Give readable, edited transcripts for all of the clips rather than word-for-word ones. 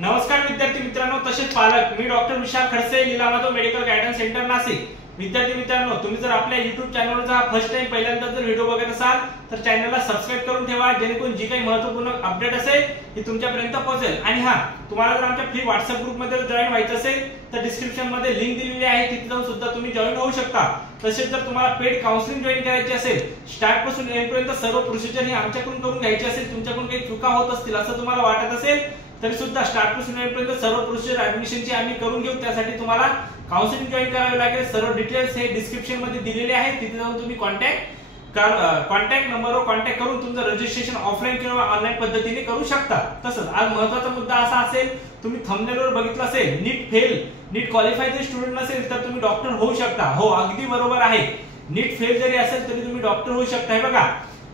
नमस्कार विद्यार्थी मित्रांनो तसेच पालक, मी doctor Vishal Khadse, Leela Madhav medical guidance centre Nashik. विद्यार्थी मित्रांनो, तुम्ही जर आपल्या YouTube चॅनलवरचा फर्स्ट टाइम पहिल्यांदा जर व्हिडिओ बघत असाल तर चॅनलला सबस्क्राइब करून ठेवा, जेणेकरून जी काही महत्त्वपूर्ण अपडेट असेल ती तुमच्यापर्यंत पोहोचेल। आणि हां, तुम्हाला जर आमच्या फ्री WhatsApp ग्रुप मध्ये जॉइन व्हायचं असेल तर डिस्क्रिप्शन मध्ये लिंक दिलेली आहे, तिथे जाऊन सुद्धा तुम्ही जॉइन होऊ शकता। तसेच जर तुम्हाला पेड काउन्सिलिंग जॉइन करायची असेल, स्टार्ट पासून एंड पर्यंत सर्व प्रोसिजर ही आमच्याकडून करून घ्यायची असेल, तुमच्याकडून काही चुका होत असतील असं तुम्हाला वाटत असेल तरी सुद्धा स्टार्ट पासून एंड पर्यंत सर्व प्रोसिजर ऍडमिशनची आम्ही करून घेऊ। त्यासाठी तुम्हाला काउन्सिलिंग जॉइन करावे लागेल। सर्व डिटेल्स हे डिस्क्रिप्शन मध्ये दिलेले आहेत, तिथे जाऊन तुम्ही कॉन्टॅक्ट नंबरवर कॉन्टॅक्ट करून तुमचं रजिस्ट्रेशन ऑफलाईन किंवा ऑनलाईन पद्धतीने करू शकता। तसंच आज महत्त्वाचा मुद्दा असा असेल, तुम्ही थंबनेलवर बघितलं असेल, नीट क्वालिफाय जर स्टुडंट नसेल तर तुम्ही डॉक्टर होऊ शकता। हो, अगदी बरोबर आहे, नीट फेल जरी असेल तरी तुम्ही डॉक्टर होऊ शकता। हे बघा,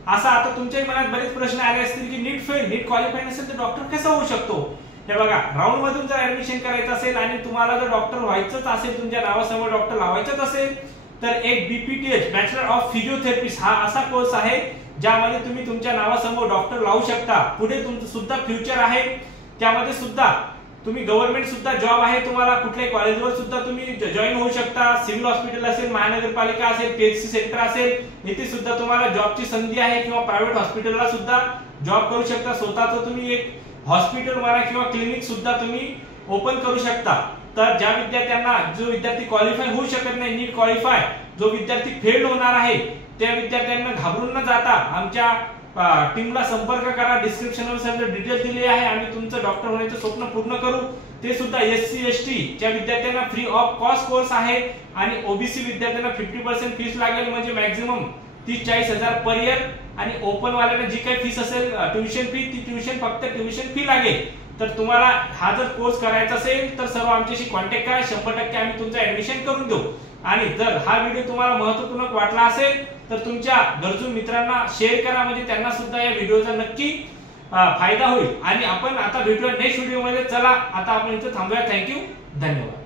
असा आता तुमच्याही मनात बरेच प्रश्न आले असतील की नीट क्वालिफाय नसेल तर डॉक्टर कसा होऊ शकतो। हे बघा, राऊंड मधून जर ऍडमिशन करायचं असेल आणि तुम्हाला जर डॉक्टर व्हायचंच असेल, तुमच्या नावासमोर डॉक्टर लावायचंच असेल तर एक BPTH बॅचलर ऑफ फिजिओथेरपिस्ट हा असा कोर्स आहे ज्यामध्ये तुम्ही तुमच्या नावासमोर डॉक्टर लावू शकता। पुढे तुमचं सुद्धा फ्युचर आहे, त्यामध्ये सुद्धा तुम्ही गव्हर्नमेंट सुद्धा जॉब आहे, तुम्हाला कुठल्याही कॉलेजवर सुद्धा तुम्ही जॉईन होऊ शकता। सिव्हिल हॉस्पिटल असेल, महानगरपालिका असेल, PHC सेंटर असेल, इथे सुद्धा तुम्हाला जॉबची संधी आहे, किंवा प्रायव्हेट हॉस्पिटलला सुद्धा जॉब करू शकता। स्वतःचं तुम्ही एक हॉस्पिटल म्हणा किंवा क्लिनिक सुद्धा तुम्ही ओपन करू शकता। तर ज्या विद्यार्थ्यांना, जो विद्यार्थी क्वालिफाय होऊ शकत नाही, नीट क्वालिफाय, जो विद्यार्थी फेल होणार आहे, त्या विद्यार्थ्यांना घाबरून न जाता आमच्या टीमला संपर्क करा। डिस्क्रिप्शनवर सर्व डिटेल दिली आहे, आम्ही तुमचं डॉक्टर होण्याचं स्वप्न पूर्ण करू। ते सुद्धा SC ST च्या विद्यार्थ्यांना फ्री ऑफ कॉस्ट कोर्स आहे, आणि OBC विद्यार्थ्यांना 50% फीस लागेल, म्हणजे मॅक्झिमम 30-40 हजार पर इयर। आणि ओपन वाल्यांना जी काही फीस असेल ट्युशन फी, ती फक्त ट्युशन फी लागेल। तर तुम्हाला हा जर कोर्स करायचा असेल तर सर्व आमच्याशी कॉन्टॅक्ट करा, 100% आम्ही तुमचं ऍडमिशन करून देऊ। आणि जर हा व्हिडिओ तुम्हाला महत्त्वपूर्ण वाटला असेल तर तुमच्या गरजू मित्रांना शेअर करा, म्हणजे त्यांना सुद्धा या व्हिडिओचा नक्की फायदा होईल। आणि आपण आता भेटूया नेक्स्ट व्हिडिओ मध्ये। चला, आता आपण इथे थांबूया। थँक्यू, धन्यवाद।